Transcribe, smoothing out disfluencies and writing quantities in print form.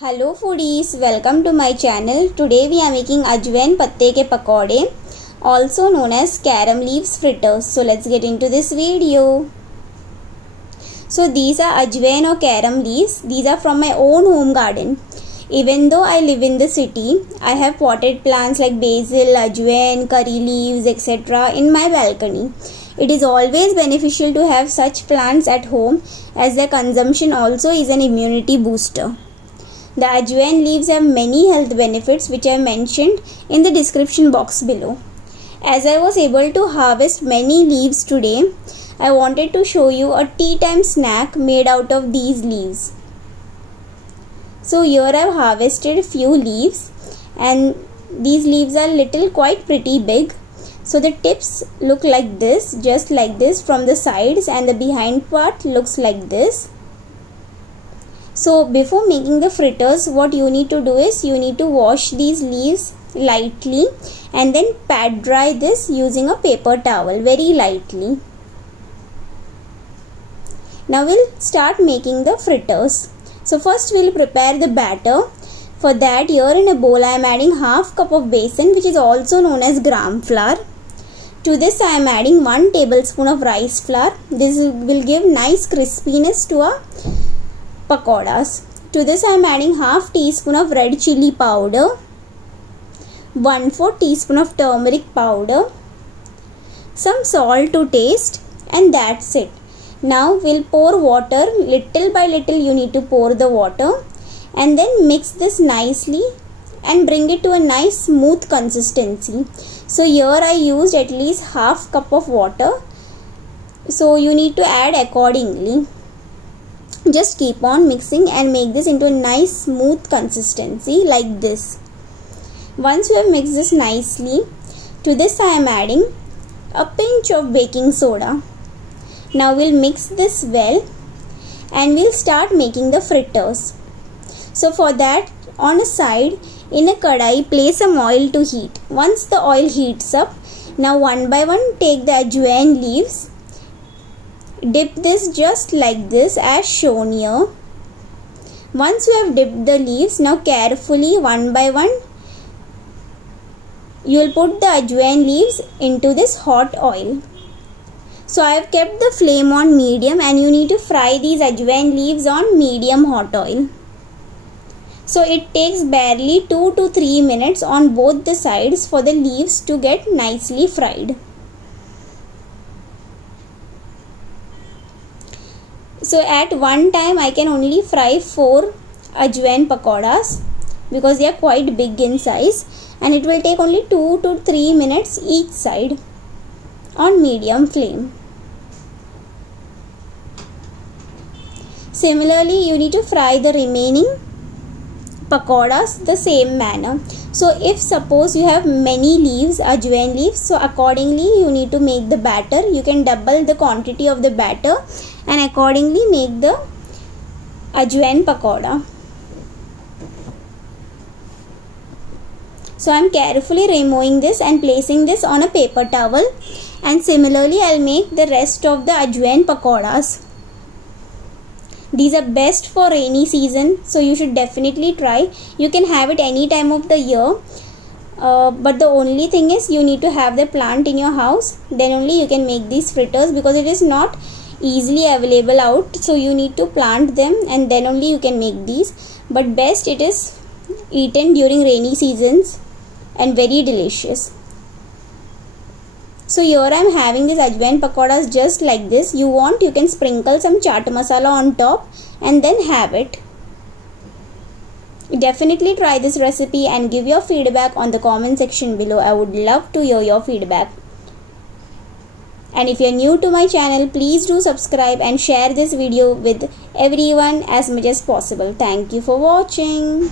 Hello foodies, welcome to my channel. Today we are making ajwain patte ke pakode, also known as carom leaves fritters. So let's get into this video. So these are ajwain or carom leaves. These are from my own home garden. Even though I live in the city, I have potted plants like basil, ajwain, curry leaves, etc. in my balcony. It is always beneficial to have such plants at home as their consumption also is an immunity booster. The ajwain leaves have many health benefits which I have mentioned in the description box below. As I was able to harvest many leaves today, I wanted to show you a tea time snack made out of these leaves. So here I have harvested few leaves and these leaves are quite pretty big. So the tips look like this, just like this from the sides, and the behind part looks like this. So before making the fritters, what you need to do is you need to wash these leaves lightly and then pat dry this using a paper towel very lightly. Now we'll start making the fritters. So first we'll prepare the batter. For that, here in a bowl I am adding half cup of besan, which is also known as gram flour. To this I am adding 1 tablespoon of rice flour. This will give nice crispiness to our pakodas. To this I am adding half teaspoon of red chili powder, 1/4 teaspoon of turmeric powder, some salt to taste, and that's it. Now we'll pour water little by little. You need to pour the water and then mix this nicely and bring it to a nice smooth consistency. So here I used at least half cup of water, so you need to add accordingly. Just keep on mixing and make this into a nice smooth consistency like this. Once you have mixed this nicely, to this I am adding a pinch of baking soda. Now we'll mix this well and we'll start making the fritters. So for that, on a side in a kadai, place some oil to heat. Once the oil heats up, now one by one take the ajwain leaves. Dip this just like this as shown here. Once you have dipped the leaves, now carefully one by one you will put the ajwain leaves into this hot oil. So I have kept the flame on medium and you need to fry these ajwain leaves on medium hot oil. So it takes barely 2 to 3 minutes on both the sides for the leaves to get nicely fried. So at one time I can only fry 4 ajwain pakodas because they are quite big in size, and it will take only 2 to 3 minutes each side on medium flame. Similarly, you need to fry the remaining pakodas the same manner. So if suppose you have many leaves, ajwain leaves, so accordingly you need to make the batter. You can double the quantity of the batter and accordingly make the ajwain pakoda. So I am carefully removing this and placing this on a paper towel, and similarly I will make the rest of the ajwain pakodas. These are best for rainy season, so you should definitely try. You can have it any time of the year, but the only thing is you need to have the plant in your house. Then only you can make these fritters, because it is not easily available out. So you need to plant them and then only you can make these. But best it is eaten during rainy seasons and very delicious. So here I am having these ajwain pakodas just like this. You want, you can sprinkle some chaat masala on top and then have it. Definitely try this recipe and give your feedback on the comment section below. I would love to hear your feedback. And if you are new to my channel, please do subscribe and share this video with everyone as much as possible. Thank you for watching.